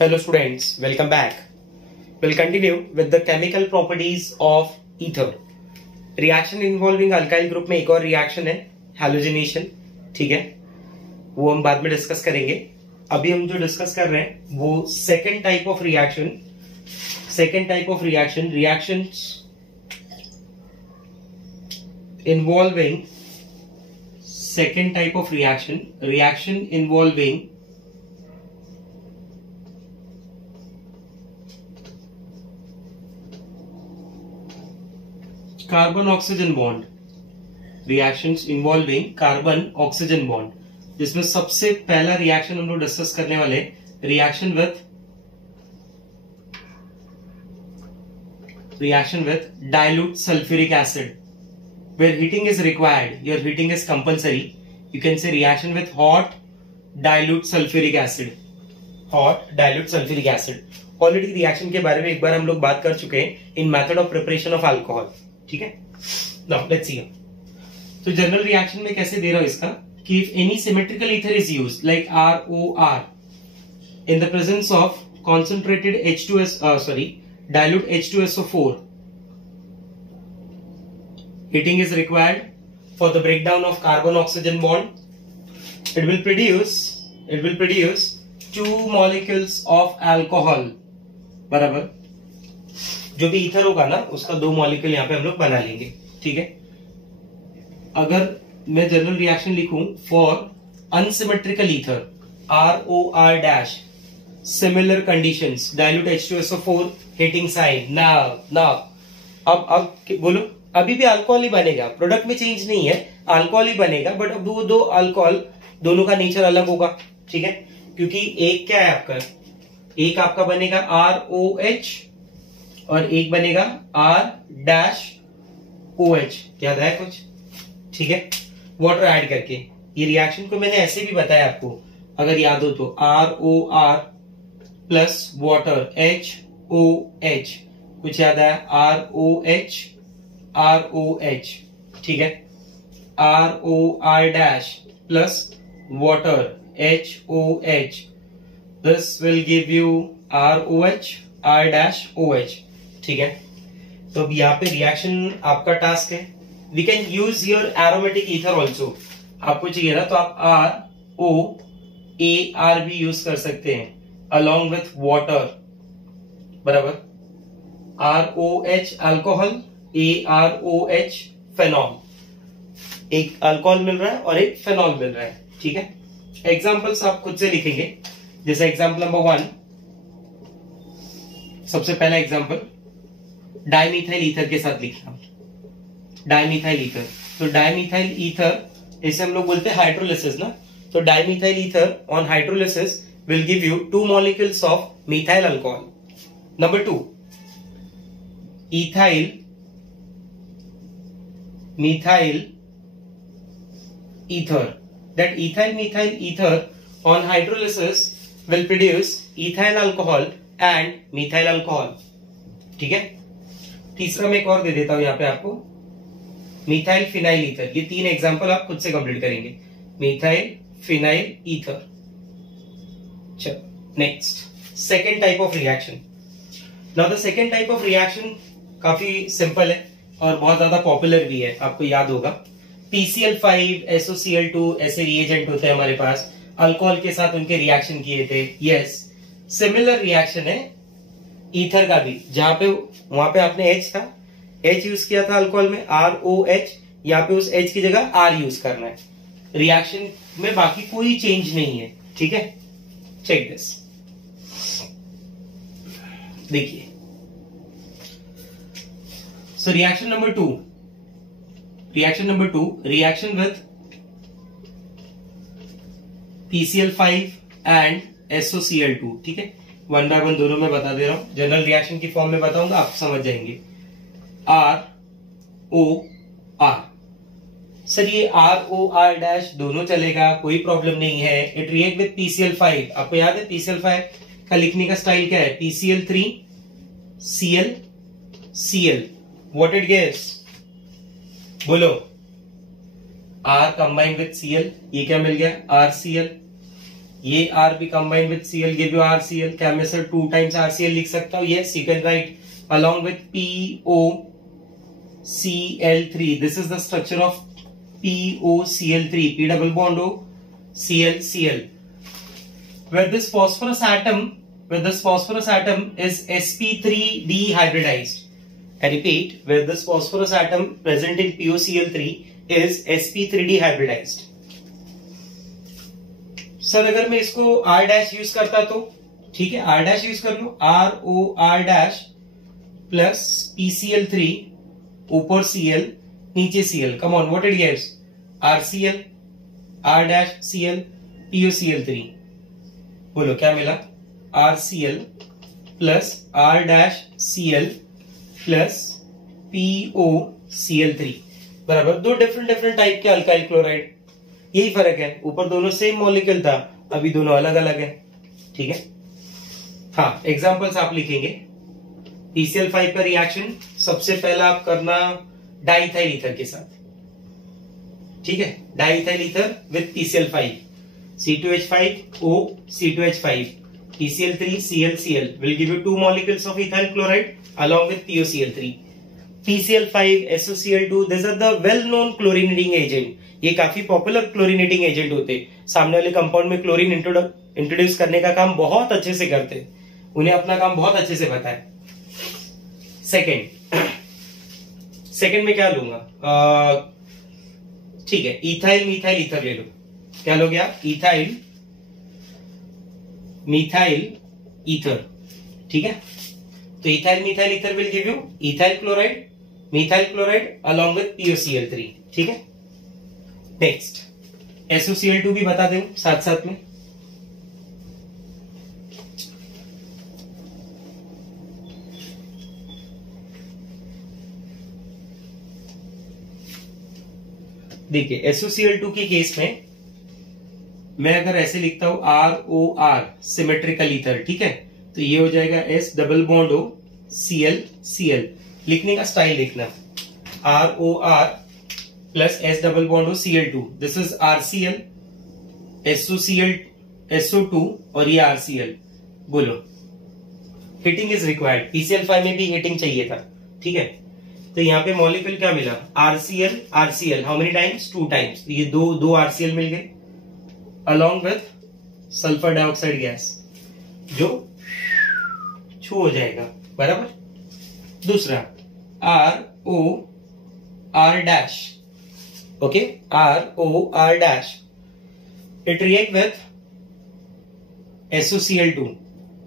Hello students, welcome back. We'll continue with the chemical properties of ether. Reaction involving alkyl group में एक और reaction है halogenation, ठीक है, वो हम बाद में डिस्कस करेंगे. अभी हम जो डिस्कस कर रहे हैं वो second type of reaction, reactions involving second type of reaction involving carbon oxygen bond. Reactions involving carbon oxygen bond, जिसमें सबसे पहला रिएक्शन हम लोग डिस्कस करने वाले reaction with dilute sulphuric acid, where heating is required. Your heating is compulsory. You can say reaction with hot dilute sulfuric acid. Already reaction के बारे में एक बार हम लोग बात कर चुके हैं in method of preparation of alcohol. ठीक है. Now let's see. तो जनरल रिएक्शन में कैसे दे रहा हूं इसका कि if any symmetrical ether is used like ROR in the presence of concentrated dilute H2SO4, heating is required for the breakdown of carbon oxygen bond. It will produce two molecules of alcohol. बराबर, जो भी ether होगा ना उसका दो molecule यहां पे हम लोग बना लेंगे. ठीक है. अगर मैं जनरल रिएक्शन लिखूं for unsymmetrical ether ROR similar conditions, dilute H2SO4, heating sign. Now अब बोलो, अभी भी अल्कोहल ही बनेगा, प्रोडक्ट में चेंज नहीं है, अल्कोहल ही बनेगा, बट अब वो दो अल्कोहल दोनों का नेचर अलग होगा. ठीक है, क्योंकि एक क्या है आपका, एक आपका बनेगा ROH और एक बनेगा R-OH. याद है कुछ? ठीक है, वाटर ऐड करके. ये रिएक्शन को मैंने ऐसे भी बताया आपको, अगर याद हो तो ROR प्लस वाटर HOH, कुछ याद है ROH. ठीक है, ROR plus water HOH. This will give you ROH R-OH. ठीक है. तो अब यहाँ पे रिएक्शन आपका टास्क है. We can use your aromatic ether also. आपको चाहिए ना तो आप ROAR भी यूज कर सकते हैं अलॉन्ग विथ वाटर. बराबर, ROH अल्कोहल, AROH फेनॉल. एक अल्कोहल मिल रहा है और एक फेनॉल मिल रहा है. ठीक है. एग्जांपल्स आप खुद से लिखेंगे. जैसे एग्जांपल नंबर 1, सबसे पहला एग्जांपल डाइमिथाइल ईथर के साथ लिखना. डाइमिथाइल ईथर, तो डाइमिथाइल ईथर इसे हम लोग बोलते हैं हाइड्रोलिसिस ना. तो dimethyl ether on hydrolysis will give you 2 molecules of methyl alcohol. Number 2, ethyl methyl ether. That ethyl methyl ether on hydrolysis will produce ethyl alcohol and methyl alcohol. ठीक है. तीसरा मैं एक और दे देता हूं यहां पे आपको, मिथाइल फिनाइल ईथर. ये 3 एग्जांपल आप खुद से कंप्लीट करेंगे. Methyl phenyl ether. चलो next, second type of reaction. Now the second type of reaction काफी सिंपल है और बहुत ज्यादा पॉपुलर भी है. आपको याद होगा PCl5 SOCl2 ऐसे रिएजेंट होते हैं हमारे पास, अल्कोहल के साथ उनके रिएक्शन किए थे. यस, सिमिलर रिएक्शन है ईथर का भी, जहां पे वहां पे आपने H था, H यूज किया था अल्कोहल में, ROH. यहाँ पे उस H की जगह R यूज करना है. रिएक्शन में बाकी कोई चेंज नहीं है. ठीक है, चेक दिस. देखिए, so reaction number 2, reaction with PCl5 and SOCl2. ठीक है, 1 by 1 दोनों में बता दे रहा हूं. जनरल रिएक्शन की फॉर्म में बताऊंगा, आप समझ जाएंगे. ROR. सर ये ROR- दोनों चलेगा, कोई प्रॉब्लम नहीं है. It react with PCl5. आपको याद है PCl5 का लिखने का स्टाइल क्या है? PCl3 Cl. What it gives? बोलो. R combined with Cl, ये क्या मिल गया? RCl. ये R भी combined with Cl give you RCl. क्या मैं सर 2 times RCl लिख सकता हूँ? Yes, you can write along with POCl3. This is the structure of POCl3. P double bond O Cl Cl. Where this phosphorus atom is sp3 dehybridized. I repeat, where this phosphorus atom present in POCl3 is sp3 dehybridized. Sir अगर मैं इसको R dash use करता तो ठीक है, R dash use कर लो, ROR dash plus PCl3 ऊपर Cl नीचे Cl. Come on, what it gives? RCl R dash Cl POCl3. बोलो क्या मिला? RCl plus R dash Cl plus POCl3 बराबर दो डिफरेंट टाइप के अल्काइल क्लोराइड. यही फर्क है, ऊपर दोनों सेम मॉलिक्यूल था, अभी दोनों अलग अलग है. ठीक है. हाँ, एग्जांपल्स आप लिखेंगे. PCl5 का रिएक्शन सबसे पहला आप करना डाइथाइल ईथर के साथ. ठीक है, diethyl ether with PCl5, C2H5O C2H5, PCl3 ClCl will give you 2 molecules of ethyl chloride along with POCl3. PCl5 SOCl2, these are the well known chlorinating agent. ये काफी पॉपुलर क्लोरिनेटिंग एजेंट होते. सामने वाले compound में chlorine introduce करने का काम बहुत अच्छे से करते. उन्हें अपना काम बहुत अच्छे से पता है. सेकंड में क्या लूंगा? ठीक है, इथाइल मिथाइल ईथर ले लो. क्या लोगे आप? Ethyl methyl ether. ठीक है, तो ethyl methyl ether will give you ethyl chloride methyl chloride along with POCl3. ठीक है. नेक्स्ट SOCl2 भी बता दूं साथ साथ में. देखिए SOCl2 के केस में मैं अगर ऐसे लिखता हूं ROR सिमेट्रिकल ईथर. ठीक है, तो ये हो जाएगा S double bond O Cl Cl. लिखने का स्टाइल देखना, ROR plus S double bond O Cl2. This is RCl SOCl SO2 और ये RCl. बोलो, हिटिंग इज रिक्वायर्ड. PCl5 में भी हिटिंग चाहिए था. ठीक है, तो यहाँ पे मॉलिक्यूल क्या मिला? RCl RCl. How many times? 2 times. ये दो RCl मिल गए along with sulphur dioxide gas जो छू हो जाएगा. बराबर. दूसरा ROR dash. Okay, ROR dash. It react with SOCl2.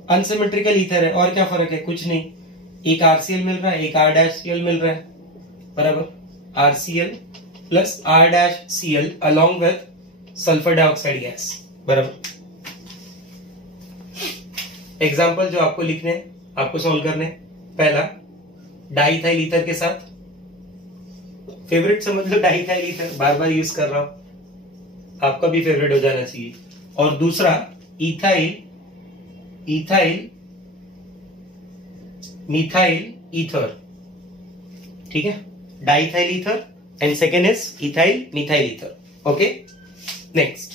Unsymmetrical ether है और क्या फर्क है? कुछ नहीं. एक RCl मिल रहा है, एक R डैश Cl मिल रहा है. बराबर. RCl plus R dash Cl along with sulphur dioxide gas. बराबर. एग्जाम्पल जो आपको लिखने, आपको सॉल्व करने. पहला डाइथाइल ईथर के साथ. फेवरेट समझ लो डाइथाइल ईथर, बार बार यूज कर रहा हूं, आपका भी फेवरेट हो जाना चाहिए. और दूसरा इथाइल मिथाइल ईथर. ठीक है, diethyl ether and second is ethyl methyl ether. Okay. Next,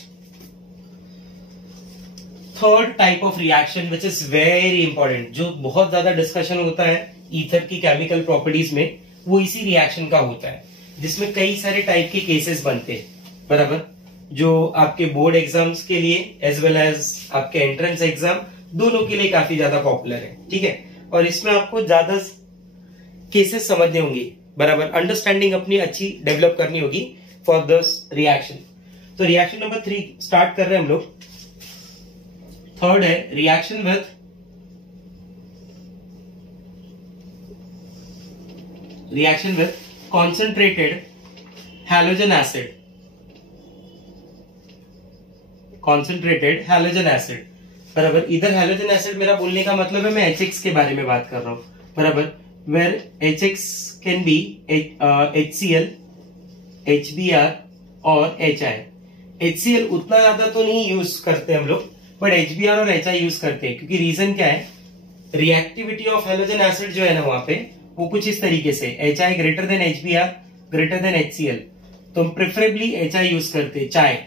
third type of reaction which is very important, जो बहुत ज्यादा डिस्कशन होता है ईथर की केमिकल प्रॉपर्टीज में, वो इसी रिएक्शन का होता है, जिसमें कई सारे टाइप के केसेस बनते हैं. बराबर. जो आपके बोर्ड एग्जाम्स के लिए एज वेल एज आपके एंट्रेंस एग्जाम दोनों के लिए काफी ज्यादा पॉपुलर है. ठीक है, और इसमें आपको ज्यादा केसेस समझने होंगे. बराबर. अंडरस्टैंडिंग अपनी अच्छी डेवलप करनी होगी फॉर दिस रिएक्शन. तो रिएक्शन नंबर 3 स्टार्ट कर रहे हैं हम लोग. थर्ड है reaction with concentrated halogen acid. बराबर. इधर हैलोजन एसिड मेरा बोलने का मतलब है, मैं HX के बारे में बात कर रहा हूं. बराबर. Where HX can be HCl HBr और HI. HCl उतना ज्यादा तो नहीं यूज करते हम लोग, बट HBr और HI यूज करते हैं. क्योंकि रीजन क्या है? रिएक्टिविटी ऑफ हैलोजन एसिड जो है ना वहां पे, वो कुछ इस तरीके से HI greater than HBr greater than HCl. तो हम प्रेफरेबली HI यूज करते. चाय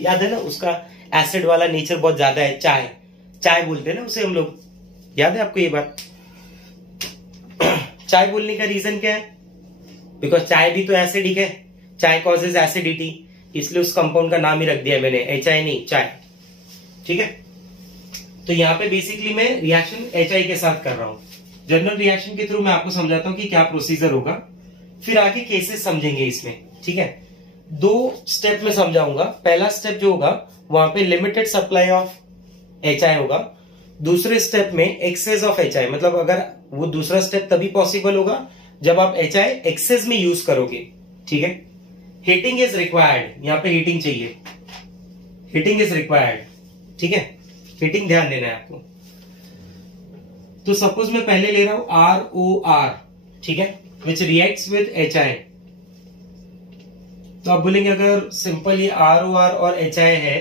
याद है ना उसका एसिड वाला नेचर बहुत ज्यादा है, चाय, चाय बोलते हैं ना उसे हम लोग, याद है आपको ये बात? चाय बोलने का रीजन क्या है? बिकॉज चाय भी तो एसिडिक है, चाय कॉजेज एसिडिटी, इसलिए उस कंपाउंड का नाम ही रख दिया मैंने, HI नहीं, चाय। ठीक है, तो यहाँ पे बेसिकली मैं रिएक्शन HI के साथ कर रहा हूं। जनरल रिएक्शन के थ्रू मैं आपको समझाता हूं कि क्या प्रोसीजर होगा, फिर आगे केसेस समझेंगे इसमें। ठीक है, 2 स्टेप में समझाऊंगा। पहला स्टेप जो होगा वहां पे लिमिटेड सप्लाई ऑफ HI होगा, दूसरे स्टेप में एक्सेस ऑफ HI, मतलब अगर वो दूसरा स्टेप तभी पॉसिबल होगा जब आप HI एक्सेस में यूज करोगे। ठीक है, हीटिंग इज रिक्वायर्ड, यहां पे हीटिंग चाहिए, हीटिंग इज रिक्वायर्ड। ठीक है, हीटिंग ध्यान देना है आपको। तो सपोज मैं पहले ले रहा हूं ROR, ठीक है, विच रिएक्ट्स विद HI। तो आप बोलेंगे अगर सिंपल ये ROR और HI है,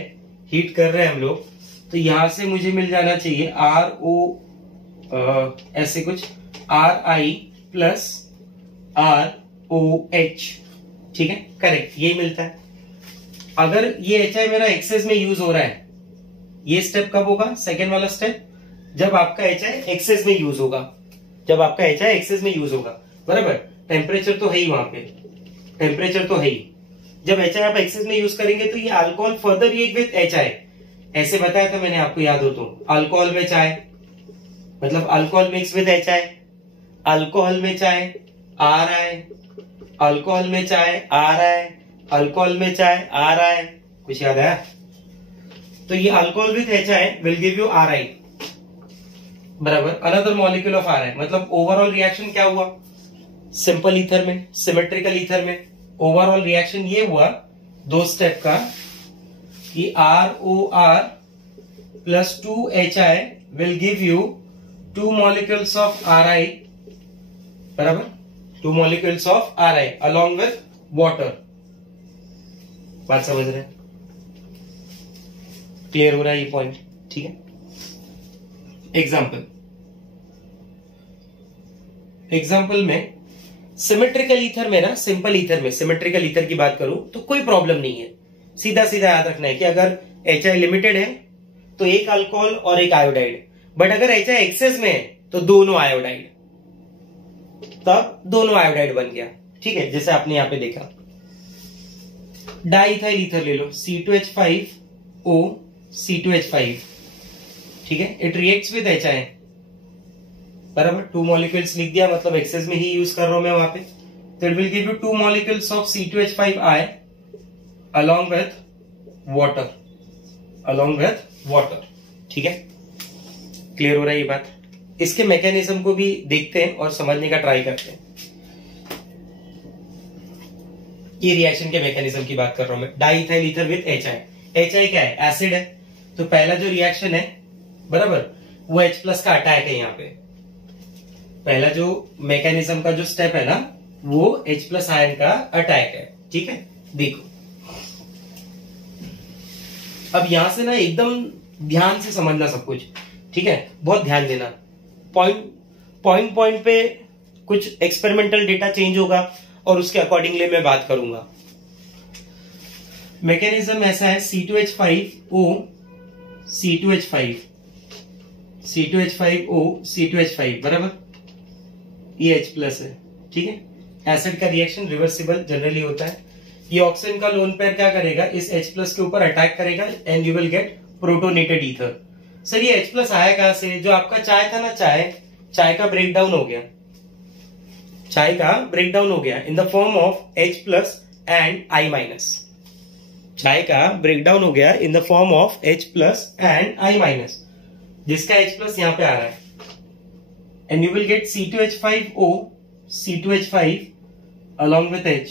हीट कर रहे हैं हम लोग, तो यहां से मुझे मिल जाना चाहिए ऐसे कुछ RI प्लस ROH। ठीक है, करेक्ट, यही मिलता है। अगर ये HI मेरा एक्सेस में यूज हो रहा है, ये स्टेप कब होगा? सेकेंड वाला स्टेप, जब आपका HI एक्सेस में यूज होगा, जब आपका HI एक्सेस में यूज होगा, बराबर। टेम्परेचर तो है ही वहां पे, टेम्परेचर तो है ही। जब HI आप एक्सेस में यूज करेंगे तो ये alcohol further react with HI, ऐसे बताया था मैंने आपको, याद हो तो। अल्कोहल में चाय, मतलब alcohol mix with HI, alcohol में चाय RI, अल्कोहल में चाय RI, अल्कोहल में चाय RI, कुछ याद आया? तो ये alcohol with HI will give you RI, बराबर, अनदर मॉलिक्यूल ऑफ RI। मतलब ओवरऑल रिएक्शन क्या हुआ? सिंपल ईथर में, सिमेट्रिकल ईथर में ओवरऑल रिएक्शन ये हुआ 2 स्टेप का कि ROR plus 2HI will give you 2 molecules of RI, बराबर, 2 molecules of RI along with water. बात समझ रहे हैं? क्लियर हो रहा है ये पॉइंट? ठीक है, एग्जाम्पल में सिमेट्रिकल ईथर में ना, सिंपल ईथर में, सिमेट्रिकल ईथर की बात करूं तो कोई प्रॉब्लम नहीं है। सीधा सीधा याद रखना है कि अगर HI लिमिटेड है तो एक अल्कोहल और एक आयोडाइड, बट अगर HI एक्सेस में है तो दोनों आयोडाइड, तब दोनों आयोडाइड बन गया। ठीक है, जैसे आपने यहां पे देखा। डाइथाइल ईथर ले लो, C2H5O C2H5, ठीक है, इट रिएक्ट्स विद HI, बराबर, 2 मॉलिक्यूल्स लिख दिया, मतलब एक्सेस में ही यूज कर रहा हूं मैं वहां पे। तो it will give you 2 molecules of C2H5I along with water, along with water. ठीक है, क्लियर हो रहा है ये बात? इसके मैकेनिज्म को भी देखते हैं और समझने का ट्राई करते हैं। ये रिएक्शन के मैकेनिज्म की बात कर रहा हूं मैं, diethyl ether with HI। HI क्या है? एसिड है, तो पहला जो रिएक्शन है, बराबर, वो H प्लस का अटैक है। यहाँ पे पहला जो मैकेनिज्म का जो स्टेप है ना, वो H प्लस आयन का अटैक है। ठीक है, देखो अब यहां से ना एकदम ध्यान से समझना सब कुछ। ठीक है, बहुत ध्यान देना, पॉइंट पे कुछ एक्सपेरिमेंटल डेटा चेंज होगा और उसके अकॉर्डिंगली मैं बात करूंगा। मैकेनिज्म ऐसा है, C2H5O C2H5 C2H5O C2H5, बराबर, ये H प्लस है। ठीक है, एसिड का रिएक्शन रिवर्सिबल जनरली होता है। ये ऑक्सीजन का लोन पेयर क्या करेगा, इस H प्लस के ऊपर अटैक करेगा and you will gate protonated ether. Sir ये H प्लस आया कहां से? जो आपका चाय था ना, चाय का ब्रेकडाउन हो गया, चाय का ब्रेकडाउन हो गया in the form of H plus and I minus. चाय का ब्रेकडाउन हो गया in the form of H plus and I minus, जिसका H प्लस यहां पे आ रहा है, and you will gate C2H5O C2H5 along with H,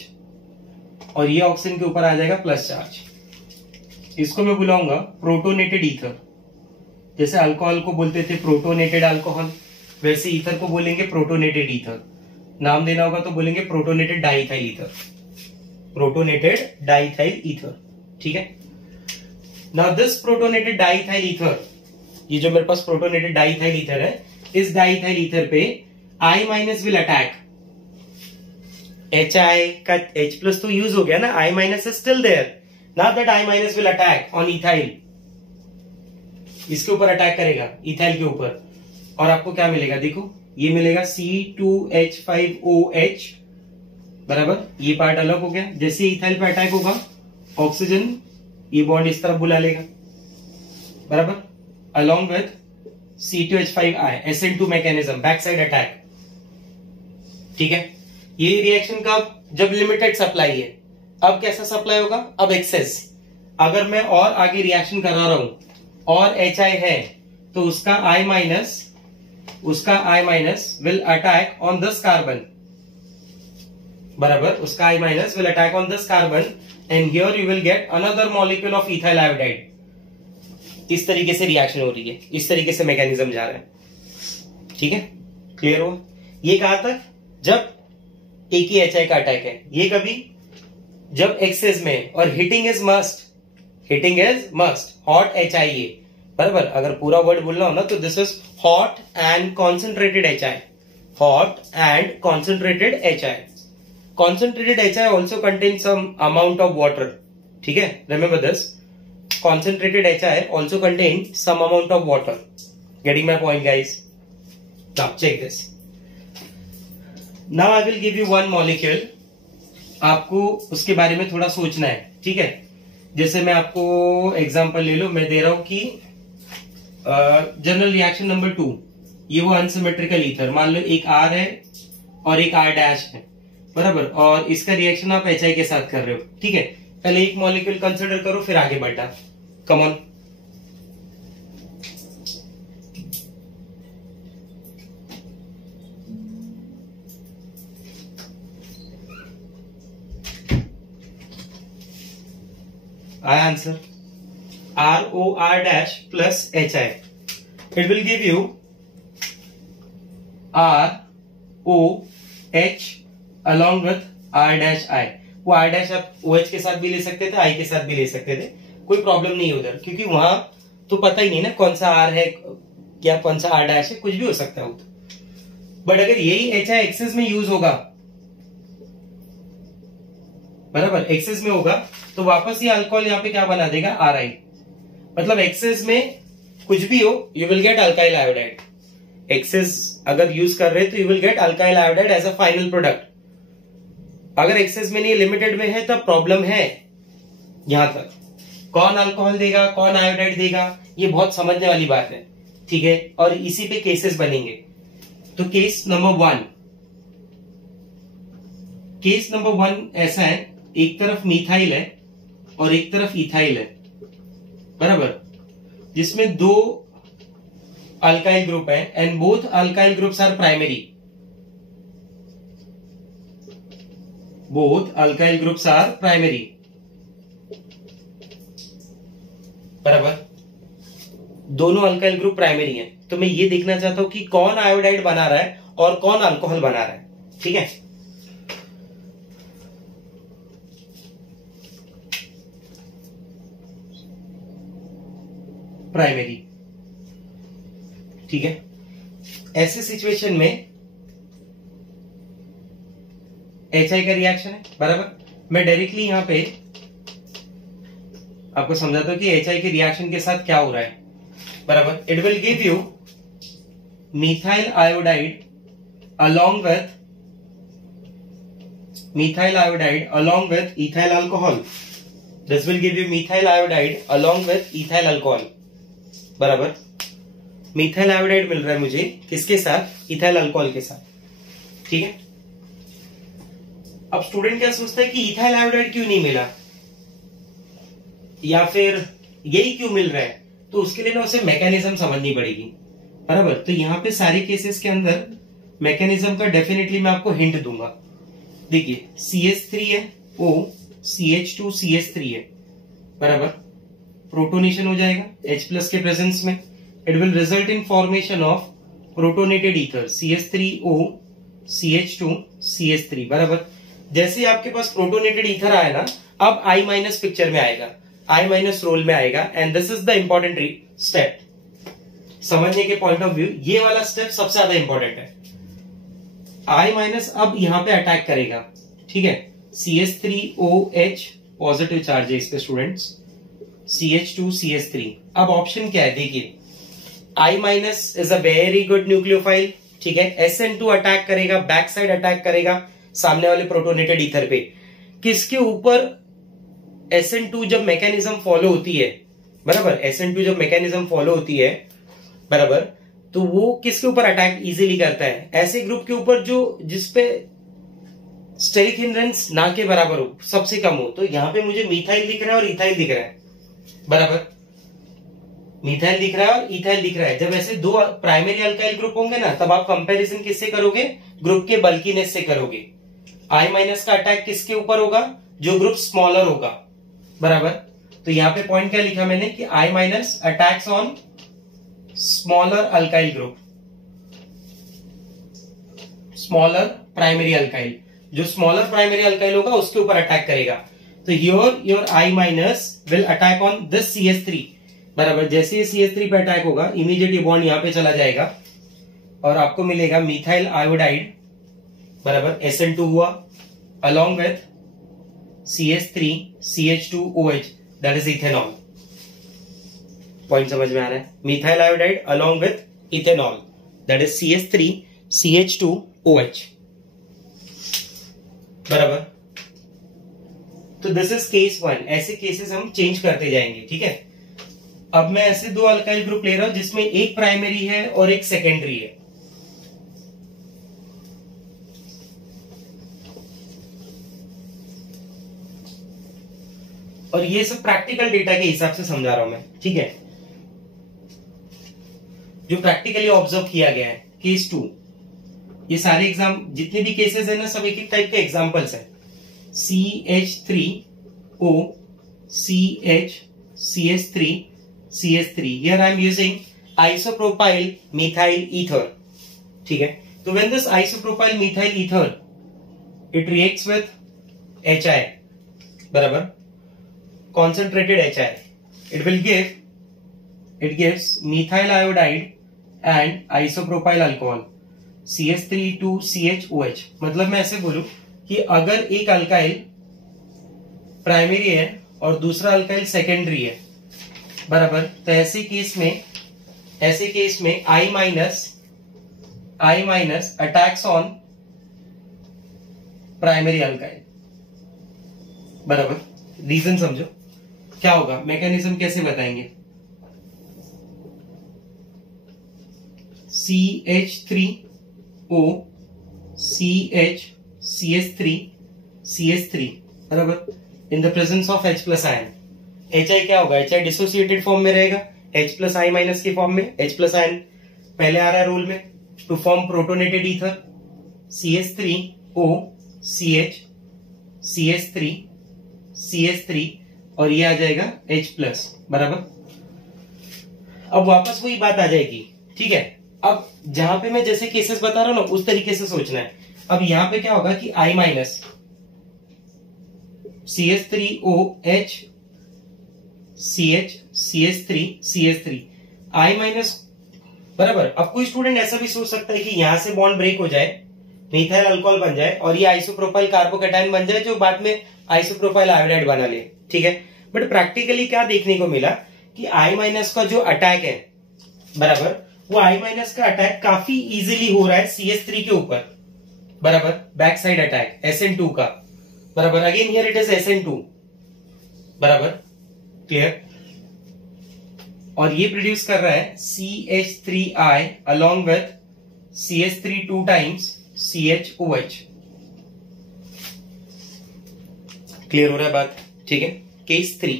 और ये ऑक्सीजन के ऊपर आ जाएगा प्लस चार्ज। इसको मैं बुलाऊंगा प्रोटोनेटेड ईथर। जैसे अल्कोहल को बोलते थे प्रोटोनेटेड अल्कोहल, वैसे ईथर को बोलेंगे प्रोटोनेटेड ईथर। नाम देना होगा तो बोलेंगे protonated diethyl ether, protonated diethyl ether. ठीक है, now this protonated diethyl ether, ये जो मेरे पास प्रोटोनेटेड डाइथाइल ईथर है, इस डाइथाइल ईथर पे I minus will attack. HI का H प्लस तो यूज हो गया ना, I minus is still there, now that I minus will attack on ethyl इसके ऊपर अटैक करेगा, इथाइल के ऊपर, और आपको क्या मिलेगा, देखो ये मिलेगा C2H5OH, बराबर, ये पार्ट अलग हो गया। जैसे इथाइल पे अटैक होगा, ऑक्सीजन ये बॉन्ड इस तरफ बुला लेगा, बराबर, along with C2H5I, SN2 mechanism, back side attack. ठीक है, ये रिएक्शन का जब लिमिटेड सप्लाई है। अब कैसा सप्लाई होगा, अब एक्सेस, अगर मैं और आगे रिएक्शन करा रहा हूं और HI है तो उसका I minus will attack on this carbon, बराबर, उसका I minus will attack on this carbon and here you will get another molecule of ethyl iodide. इस तरीके से रिएक्शन हो रही है, इस तरीके से मैकेनिज्म जा रहा है। ठीक है, क्लियर हो? ये कहां तक, जब एक ही HI का अटैक है। ये कभी जब एक्सेस में, और heating is must, hot HI, बराबर। अगर पूरा वर्ड बोलना हो ना तो this is hot and concentrated HI, hot and concentrated HI। Concentrated HI also contain some amount of water. ठीक है, remember this, concentrated HI also contain some amount of water. Getting my point, guys? Now check this. Now I will give you one molecule. आपको उसके बारे में थोड़ा सोचना है। ठीक है, जैसे मैं आपको एग्जांपल ले लो, मैं दे रहा हूं कि जनरल रिएक्शन नंबर 2, ये वो अनसिमेट्रिकल ईथर, मान लो एक R है और एक R डैश है, बराबर, और इसका रिएक्शन आप HI के साथ कर रहे हो। ठीक है, पहले एक मॉलिक्यूल कंसिडर करो, फिर आगे बढ़ना। Come on, I answer ROR dash plus HI. It will give you ROH along with R dash I. वो R dash आप OH के साथ भी ले सकते थे, I के साथ भी ले सकते थे, कोई प्रॉब्लम नहीं है उधर, क्योंकि वहां तो पता ही नहीं ना कौन सा R है क्या कौन सा R डैश है, कुछ भी हो सकता है वो तो। बट अगर यही HI एक्सेस में यूज होगा, बराबर, एक्सेस में होगा, तो वापस ये अल्कोहल यहाँ पे क्या बना देगा, RI। मतलब एक्सेस में कुछ भी हो, you will get alkyl iodide. Excess अगर यूज कर रहे तो you will get alkyl iodide as a final product. अगर एक्सेस में नहीं, लिमिटेड में है, तब प्रॉब्लम है। यहां तक कौन अल्कोहल देगा, कौन आयोडाइड देगा, ये बहुत समझने वाली बात है। ठीक है, और इसी पे केसेस बनेंगे। तो केस नंबर 1 ऐसा है, एक तरफ मिथाइल है और एक तरफ इथाइल है, बराबर, जिसमें 2 अल्काइल ग्रुप है and both alkyl groups are primary. Both alkyl groups are primary, बराबर, दोनों अल्काइल ग्रुप प्राइमरी हैं। तो मैं ये देखना चाहता हूं कि कौन आयोडाइड बना रहा है और कौन अल्कोहल बना रहा है। ठीक है, प्राइमरी। ठीक है, ऐसे सिचुएशन में HI का रिएक्शन है, बराबर, मैं डायरेक्टली यहां पे आपको समझाता हूं कि HI के रिएक्शन के साथ क्या हो रहा है, बराबर। It will give you methyl iodide along with ethyl alcohol. This will give you methyl iodide along with ethyl alcohol, बराबर। मिथाइल आयोडाइड मिल रहा है मुझे किसके साथ, इथाइल अल्कोहल के साथ। ठीक है, अब स्टूडेंट क्या सोचता है कि इथाइल आयोडाइड क्यों नहीं मिला, या फिर यही क्यों मिल रहा है, तो उसके लिए ना उसे मैकेनिज्म समझनी पड़ेगी, बराबर। तो यहां पे सारे केसेस के अंदर मैकेनिज्म का डेफिनेटली मैं आपको हिंट दूंगा। देखिए, CH3 है, O CH2 CH3 है, बराबर, प्रोटोनेशन हो जाएगा H+ के प्रेजेंस में। It will result in formation of protonated ether CH3O CH2 CH3, बराबर। जैसे आपके पास प्रोटोनेटेड ईथर आया ना, अब I- पिक्चर में आएगा, I- रोल में आएगा, and this is the important step. समझने के पॉइंट ऑफ व्यू ये वाला स्टेप सबसे ज्यादा इंपॉर्टेंट है। I- अब यहां पे अटैक करेगा, ठीक है। CH3OH पॉजिटिव चार्ज है इस पे स्टूडेंट्स, CH2 CH3। अब ऑप्शन क्या है, देखिए I minus is a very good nucleophile, ठीक है। SN2 अटैक करेगा, बैक साइड अटैक करेगा सामने वाले प्रोटोनेटेड ईथर पे। किसके ऊपर? SN2 जब मैकेनिज्म फॉलो होती है, बराबर, SN2 जब मैकेनिज्म फॉलो होती है, बराबर, तो वो किसके ऊपर अटैक इजीली करता है? ऐसे ग्रुप के ऊपर जो जिसपे स्टेरिक हिंड्रेंस ना के बराबर हो, सबसे कम हो। तो यहां पे मुझे मिथाइल दिख रहा है और इथाइल दिख रहा है, बराबर, मिथाइल दिख रहा है और इथाइल दिख रहा है। जब ऐसे दो प्राइमरी अल्काइल ग्रुप होंगे ना, तब आप कंपैरिजन किससे करोगे? ग्रुप के बल्कीनेस से करोगे। I माइनस का अटैक किसके ऊपर होगा? जो ग्रुप स्मॉलर होगा, बराबर। तो यहां पे पॉइंट क्या लिखा मैंने कि I minus attacks on smaller alkyl group, smaller primary alkyl. जो स्मॉलर प्राइमरी अल्काइल होगा उसके ऊपर अटैक करेगा। तो your I minus will attack on this CH3, बराबर। जैसे ये CH3 पे अटैक होगा, इमीडिएट ये बॉन्ड यहां पे चला जाएगा और आपको मिलेगा मिथाइल आयोडाइड, बराबर, SN2 हुआ, along with CH3 CH2OH, that is ethanol. Point समझ में आ रहा है? Methyl iodide along with ethanol, that is CH3 CH2OH, बराबर। तो दिस इज केस 1। ऐसे केसेस हम चेंज करते जाएंगे, ठीक है। अब मैं ऐसे दो अल्काइल ग्रुप ले रहा हूं जिसमें एक प्राइमरी है और एक सेकेंडरी है। और ये सब प्रैक्टिकल डेटा के हिसाब से समझा रहा हूं मैं, ठीक है, जो प्रैक्टिकली ऑब्जर्व किया गया है। केस 2, ये सारे एग्जाम जितने भी केसेस है ना, सब एक एक टाइप के एग्जांपल्स हैं। CH3O CH CH3 CH3, here I am using isopropyl methyl ether, ठीक है। तो when this isopropyl methyl ether it reacts with HI, बराबर, concentrated HI, it gives methyl iodide and isopropyl alcohol CH3 2CHOH। मतलब मैं ऐसे बोलूं कि अगर एक अल्काइल प्राइमरी है और दूसरा अल्काइल सेकेंडरी है, बराबर, तो ऐसे केस में I minus attacks on primary alkyl, बराबर। रीजन समझो क्या होगा, मैकेनिज्म कैसे बताएंगे। CH3O CH3 बराबर, in the presence of H plus ion. HI क्या होगा? HI डिसोसिएटेड फॉर्म में रहेगा, H प्लस I माइनस के फॉर्म में। H प्लस आयन पहले आ रहा है रोल में to form protonated ether, CH3O CH3 और ये आ जाएगा H प्लस, बराबर। अब वापस वही बात आ जाएगी, ठीक है। अब जहां पे मैं जैसे केसेस बता रहा हूं ना, उस तरीके से सोचना है। अब यहां पे क्या होगा कि I minus CH3OH CH3 I minus, बराबर। अब कोई स्टूडेंट ऐसा भी सोच सकता है कि यहां से बॉन्ड ब्रेक हो जाए, मिथाइल अल्कोहल बन जाए और ये आइसोप्रोपाइल कार्बोकैटायन बन जाए, जो बाद में आइसोप्रोपाइल आयोडाइड बना ले, ठीक है। बट प्रैक्टिकली क्या देखने को मिला कि I माइनस का जो अटैक है, बराबर, वो I माइनस का अटैक काफी इजीली हो रहा है CH3 के ऊपर, बराबर, बैक साइड अटैक SN2 का, बराबर। Again here it is SN2, बराबर, क्लियर। और ये प्रोड्यूस कर रहा है CH3I along with CH3 2 times CHOH। Clear हो रहा है बात, ठीक है। केस 3,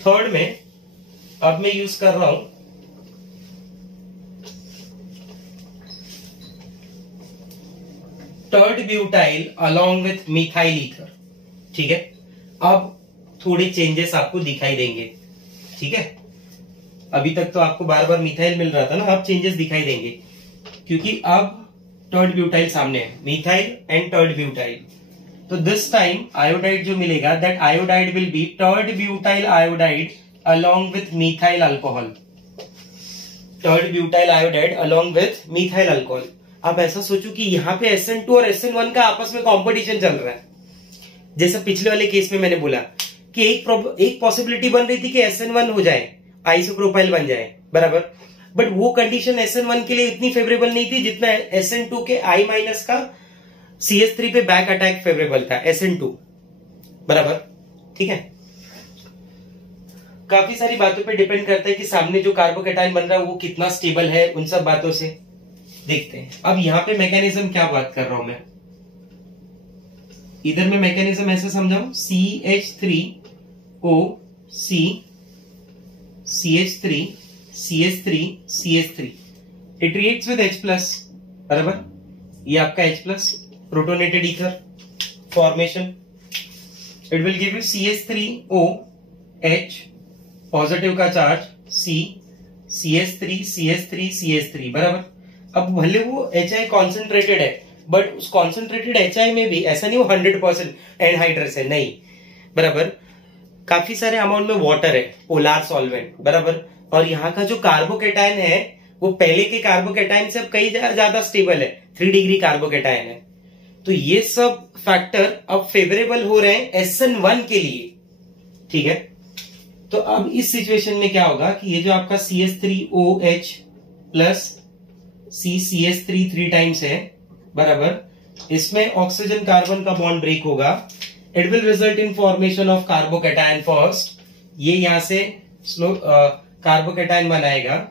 थर्ड में अब मैं यूज कर रहा हूं टर्ड butyl along with methyl ether, ठीक है। अब थोड़े चेंजेस आपको दिखाई देंगे, ठीक है। अभी तक तो आपको बार बार मिथाइल मिल रहा था ना, अब चेंजेस दिखाई देंगे क्योंकि अब टर्ड ब्यूटाइल सामने है, मिथाइल एंड टर्ड ब्यूटाइल। तो दिस टाइम आयोडाइड जो मिलेगा, that iodide will be टर्ड butyl iodide along with methyl alcohol, टर्ड butyl iodide along with methyl alcohol। आप ऐसा सोचो कि यहाँ पे SN2 और SN1 का आपस में कंपटीशन चल रहा है। जैसे पिछले वाले केस में मैंने बोला कि एक पॉसिबिलिटी बन रही थी कि SN1 हो जाए आइसोप्रोपाइल बन जाए, बराबर। बट वो कंडीशन SN1 के लिए इतनी फेवरेबल नहीं थी जितना SN2 के I- का CH3 पे बैक अटैक फेवरेबल था, SN2, बराबर, ठीक है। काफी सारी बातों पे डिपेंड करता है कि सामने जो कार्बोकैटायन बन रहा है वो कितना स्टेबल है, उन सब बातों से देखते हैं। अब यहां पे मैकेनिज्म क्या बात कर रहा हूं मैं, इधर मैं मैकेनिज्म ऐसे समझाऊं, CH3OC CH3 CH3 CH3 it reacts with H+, बराबर। ये आपका H+, protonated ether formation, it will give you CH3OH, positive का charge C, CH3 CH3 CH3, बराबर। अब भले वो HI कॉन्सेंट्रेटेड है, बट उस कॉन्सेंट्रेटेड HI में भी ऐसा नहीं वो 100% एनहाइड्रस है, नहीं, बराबर। काफी सारे अमाउंट में वाटर है, पोलार सॉल्वेंट, बराबर। और यहाँ का जो कार्बोकैटायन है वो पहले के कार्बोकैटायन से अब कई ज्यादा स्टेबल है, 3 डिग्री कार्बोकैटायन है। तो ये सब फैक्टर अब फेवरेबल हो रहे हैं SN1 के लिए, ठीक है। तो अब इस सिचुएशन में क्या होगा कि ये जो आपका CH3OH प्लस CCH3 3 टाइम्स है, बराबर, इसमें ऑक्सीजन कार्बन का बॉन्ड ब्रेक होगा, it will result in formation of carbocation first. ये यहां से स्लो कार्बोकैटायन बनाएगा,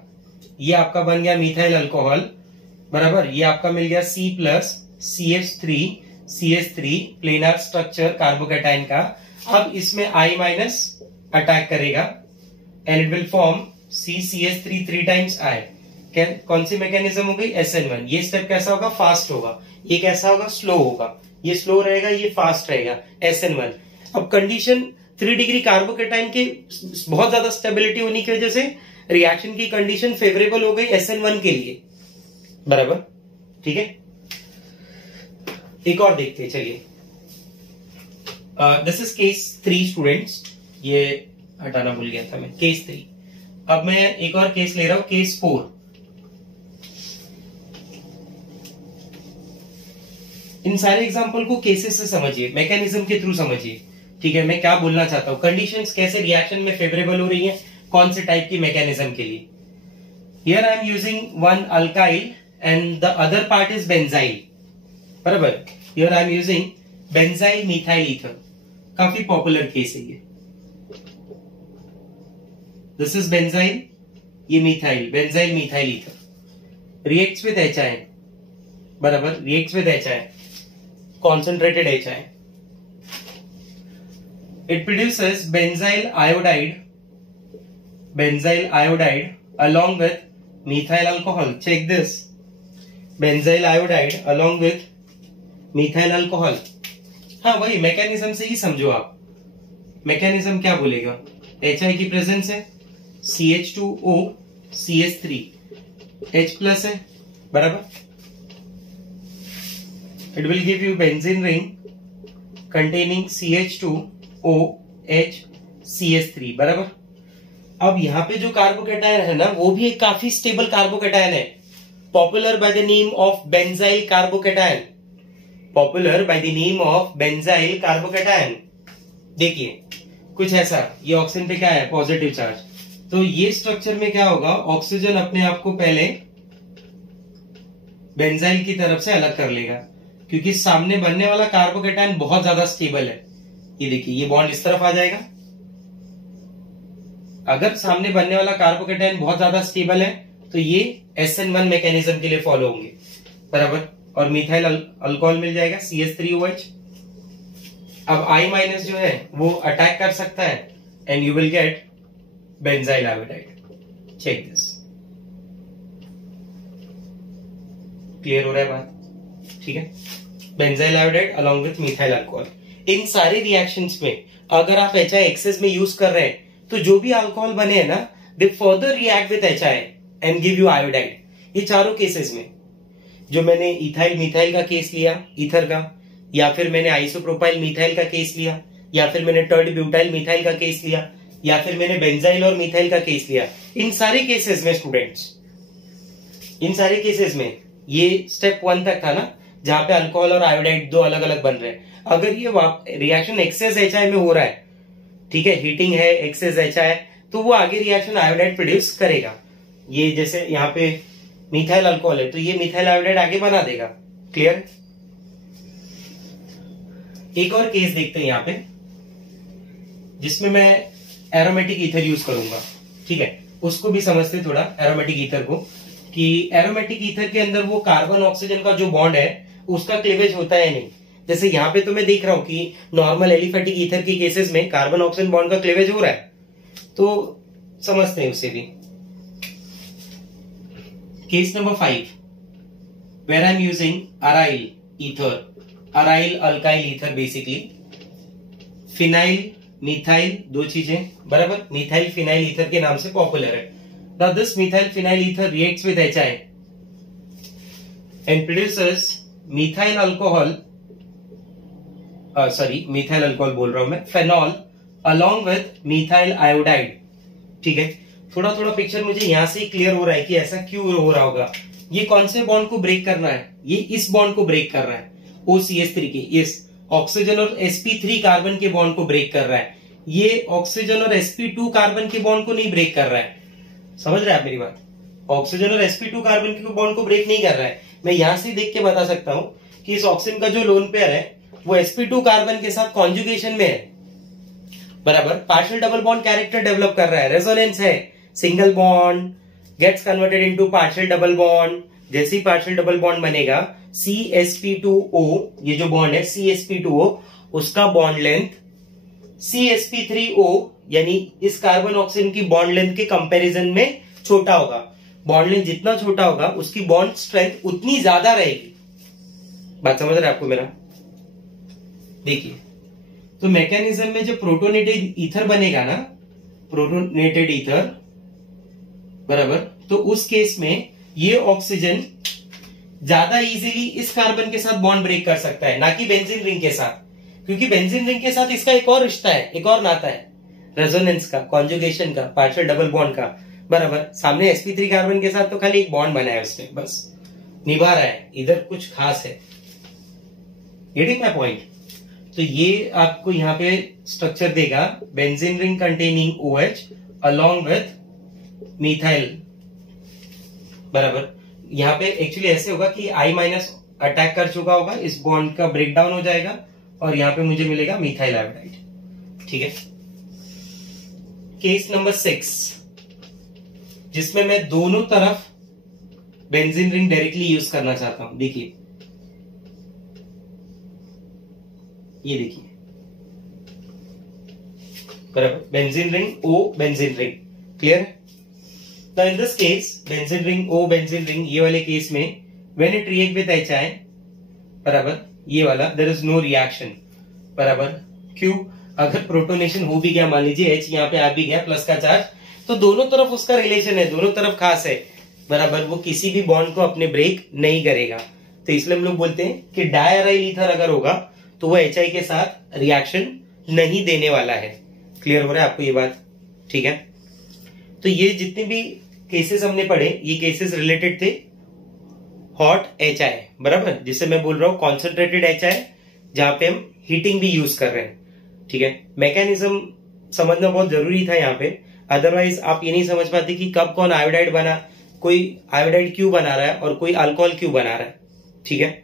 ये आपका बन गया मिथाइल अल्कोहल, बराबर। ये आपका मिल गया C plus CH3 planar structure carbocation का। अब इसमें I- अटैक करेगा and it will form CCH3 3 times I। कौन सी मैकेनिज्म हो गई, SN1। ये स्टेप कैसा होगा, फास्ट होगा, ये कैसा होगा, स्लो होगा, ये स्लो रहेगा, ये फास्ट रहेगा, SN1। अब कंडीशन 3 डिग्री कार्बोकैटायन के बहुत ज्यादा स्टेबिलिटी होने की वजह से रिएक्शन की कंडीशन फेवरेबल हो गई SN1 के लिए, बराबर, ठीक है। एक और देखते हैं, चलिए। दिस इज केस 3 स्टूडेंट्स, ये हटाना भूल गया था मैं, केस 3। अब मैं एक और केस ले रहा हूं, केस 4। इन सारे एग्जांपल को केसेस से समझिए, मैकेनिज्म के थ्रू समझिए, ठीक है। मैं क्या बोलना चाहता हूं, कंडीशंस कैसे रिएक्शन में फेवरेबल हो रही है, कौन से टाइप की मैकेनिज्म के लिए। Here I am using one alkyl and the other part is benzyl, बराबर। Here I am using benzyl methyl ether, काफी पॉपुलर केस है ये। दिस इज बेंजाइल, ये methyl, benzyl methyl ether reacts with HI, बराबर, reacts with HI, concentrated HI. It produces benzyl iodide along with methyl alcohol. Check this, benzyl iodide along with methyl alcohol. हाँ, वही mechanism से ही समझो आप। Mechanism क्या बोलेगा, HI की presence है, CH2O CH3 H प्लस है, बराबर। It will give you benzene ring containing CH2OH CH3, बराबर। अब यहाँ पे जो कार्बोकैटायन है ना, वो भी एक काफी स्टेबल कार्बोकैटायन है, popular by the name of benzyl carbocation, popular by the name of benzyl carbocation. देखिए कुछ ऐसा, ये ऑक्सीजन पे क्या है, पॉजिटिव चार्ज। तो ये स्ट्रक्चर में क्या होगा, ऑक्सीजन अपने आप को पहले बेंजाइल की तरफ से अलग कर लेगा, क्योंकि सामने बनने वाला कार्बोकैटायन बहुत ज्यादा स्टेबल है। ये देखिए, ये बॉन्ड इस तरफ आ जाएगा। अगर सामने बनने वाला कार्बोकैटायन बहुत ज्यादा स्टेबल है तो ये SN1 मैकेनिज्म के लिए फॉलो होंगे, बराबर। और मिथाइल अल्कोहल मिल जाएगा CH3OH। अब I- जो है वो अटैक कर सकता है and you will get benzyl iodide. Check this, clear हो रहा है बात, ठीक है। Benzyl iodide along with methyl alcohol. इन सारे रिएक्शंस में अगर आप HI एक्सेस में यूज कर रहे हैं तो जो भी अल्कोहल बने हैं ना, दे further react with HI and give you iodide. ये चारों केसेस में, जो मैंने इथाइल मिथाइल का केस लिया ईथर का, या फिर मैंने आइसोप्रोपाइल मिथाइल का केस लिया, या फिर मैंने टर्ड ब्यूटाइल मिथाइल का केस लिया, या फिर मैंने बेंजाइल और मिथाइल का केस लिया, इन सारे केसेस में स्टूडेंट्स, इन सारे केसेस में ये स्टेप 1 तक था ना, जहां पे अल्कोहल और आयोडाइड दो अलग अलग बन रहे हैं। अगर ये रिएक्शन एक्सेस HI में हो रहा है, ठीक है, हीटिंग है, एक्सेस HI है, तो वो आगे रिएक्शन आयोडाइड प्रोड्यूस करेगा। ये जैसे यहाँ पे मिथाइल अल्कोहल है तो ये मिथाइल आयोडाइड आगे बना देगा। क्लियर? एक और केस देखते हैं यहाँ पे जिसमें मैं एरोमेटिक ईथर यूज करूंगा। ठीक है, उसको भी समझते थोड़ा एरोमेटिक ईथर को, कि एरोमेटिक ईथर के अंदर वो कार्बन ऑक्सीजन का जो बॉन्ड है उसका क्लीवेज होता है नहीं। जैसे यहाँ पे तो मैं देख रहा हूं कि नॉर्मल एलिफेटिक ईथर के केसेस में कार्बन ऑक्सीजन बॉन्ड का क्लीवेज हो रहा है, तो समझते हैं उसे भी। Case number 5 where I am using aryl ether, aryl alkyl ether basically, phenyl methyl, दो चीजें बराबर, मिथाइल फिनाइल ईथर के नाम से पॉपुलर है। Now this methyl phenyl ether reacts with HI and produces methyl alcohol, methyl alcohol बोल रहा हूं मैं, phenol along with methyl iodide। ठीक है, थोड़ा थोड़ा पिक्चर मुझे यहां से क्लियर हो रहा है कि ऐसा क्यों हो रहा होगा। ये कौन से बॉन्ड को ब्रेक करना है? ये इस बॉन्ड को ब्रेक कर रहा है, OCH3 के, इस ऑक्सीजन और sp3 कार्बन के बॉन्ड को ब्रेक कर रहा है। ये ऑक्सीजन और sp2 कार्बन के बॉन्ड को नहीं ब्रेक कर रहा है। समझ रहे हैं आप मेरी बात? ऑक्सीजन और sp2 कार्बन के बॉन्ड को ब्रेक नहीं कर रहा है। मैं यहां से देख के बता सकता हूं कि इस ऑक्सीजन का जो लोन पेयर है वो sp2 कार्बन के साथ कॉन्जुगेशन में है, बराबर, partial double bond character develop कर रहा है, रेजोनेंस है, single bond gets converted into partial double bond. जैसे ही पार्शियल डबल बॉन्ड बनेगा CsP2O, ये जो बॉन्ड है CsP2O, उसका बॉन्ड लेंथ CsP3O यानी इस कार्बन ऑक्सीजन की बॉन्ड लेंथ के कंपैरिजन में छोटा होगा। बॉन्ड लेंथ जितना छोटा होगा उसकी बॉन्ड स्ट्रेंथ उतनी ज्यादा रहेगी। बात समझ रहे हैं आपको मेरा? देखिए, तो मैकेनिज्म में जो प्रोटोनेटेड ईथर बनेगा ना, प्रोटोनेटेड ईथर बराबर, तो उस केस में ये ऑक्सीजन ज्यादा इजीली इस कार्बन के साथ बॉन्ड ब्रेक कर सकता है, ना कि बेंजीन रिंग के साथ, क्योंकि बेंजीन रिंग के साथ इसका एक और रिश्ता है, एक और नाता है, रेजोनेंस का, कॉन्जुगेशन का, पार्शियल डबल बॉन्ड का, बराबर। सामने sp3 कार्बन के साथ तो खाली एक बॉन्ड बना है, उसने बस निभा रहा है, इधर कुछ खास है। Getting my point? तो ये आपको यहाँ पे स्ट्रक्चर देगा, benzene ring containing OH along with methyl, बराबर। यहाँ पे एक्चुअली ऐसे होगा कि I- अटैक कर चुका होगा, इस बॉन्ड का ब्रेकडाउन हो जाएगा और यहाँ पे मुझे मिलेगा मिथाइल आयोडाइड। ठीक है, केस नंबर 6 जिसमें मैं दोनों तरफ बेंजीन रिंग डायरेक्टली यूज करना चाहता हूं। देखिए, ये देखिए, बराबर, benzene ring O benzene ring. Clear? तो in this case benzene ring O benzene ring, ये वाले केस में when it react with HI, बराबर, ये वाला देयर इज नो रिएक्शन, बराबर। क्यों? अगर प्रोटोनेशन हो भी गया, मान लीजिए H यहाँ पे आ भी गया प्लस का चार्ज, तो दोनों तरफ उसका रिलेशन है, दोनों तरफ खास है, बराबर, वो किसी भी बॉन्ड को अपने ब्रेक नहीं करेगा। तो इसलिए हम लोग बोलते हैं कि डायराइल ईथर अगर होगा तो वो HI के साथ रिएक्शन नहीं देने वाला है। क्लियर हो रहा है आपको ये बात? ठीक है, तो ये जितने भी केसेस हमने पढ़े, ये केसेस रिलेटेड थे हॉट HI, बराबर, जिसे मैं बोल रहा हूं कॉन्सेंट्रेटेड HI, जहां पे हम हीटिंग भी यूज कर रहे हैं। ठीक है, मैकेनिज्म समझना बहुत जरूरी था यहाँ पे, अदरवाइज आप ये नहीं समझ पाते कि कब कौन आयोडाइड बना, कोई आयोडाइड क्यों बना रहा है और कोई अल्कोहल क्यों बना रहा है। ठीक है,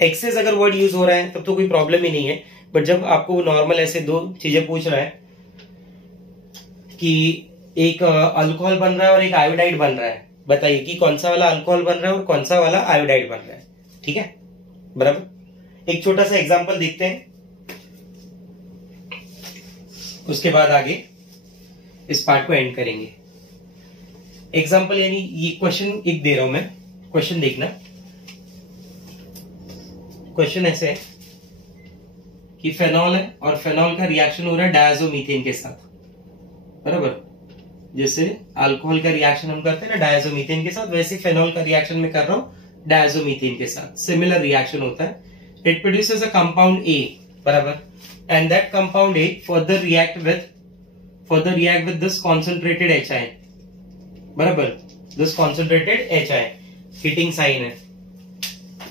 एक्सेस अगर वर्ड यूज हो रहा है तब तो कोई प्रॉब्लम ही नहीं है, बट जब आपको नॉर्मल ऐसे दो चीजें पूछ रहा है कि एक अल्कोहल बन रहा है और एक आयोडाइड बन रहा है, बताइए कि कौन सा वाला अल्कोहल बन रहा है और कौन सा वाला आयोडाइड बन रहा है। ठीक है, बराबर। एक छोटा सा एग्जांपल देखते हैं, उसके बाद आगे इस पार्ट को एंड करेंगे। एग्जांपल यानी ये क्वेश्चन एक दे रहा हूं मैं, क्वेश्चन देखना। क्वेश्चन ऐसे है कि फेनॉल है और फेनॉल का रिएक्शन हो रहा है डायजोमीथेन के साथ, बराबर। जैसे अल्कोहल का रिएक्शन हम करते हैं ना डायजोमीथेन के साथ, वैसे फेनॉल का रिएक्शन में कर रहा हूं डायजोमीथेन के साथ, सिमिलर रिएक्शन होता है। It produces a compound A, बराबर, and that compound A further react with this concentrated HI, बराबर, this concentrated HI, heating sign है।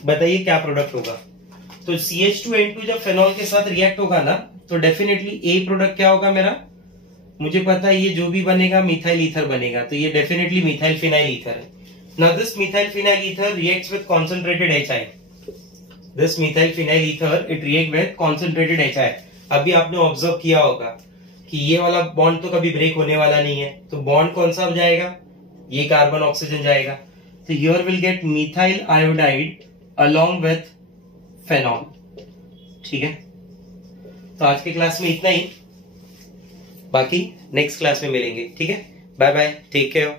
बताइए क्या प्रोडक्ट होगा? तो CH2N2 जब फेनॉल के साथ रिएक्ट होगा ना, तो डेफिनेटली A प्रोडक्ट क्या होगा मेरा? मुझे पता है ये जो भी बनेगा मिथाइल ईथर बनेगा, तो ये डेफिनेटली मिथाइल फिनाइल ईथर है। Now this methyl phenyl ether reacts with concentrated HI। This methyl phenyl ether it react with concentrated HI। अभी आपने ऑब्जर्व किया होगा कि ये वाला बॉन्ड तो कभी ब्रेक होने वाला नहीं है, तो बॉन्ड कौन सा जाएगा, ये कार्बन ऑक्सीजन जाएगा। तो here will get methyl iodide along with phenol. ठीक है, तो आज के क्लास में इतना ही, बाकी नेक्स्ट क्लास में मिलेंगे। ठीक है, बाय बाय, टेक केयर।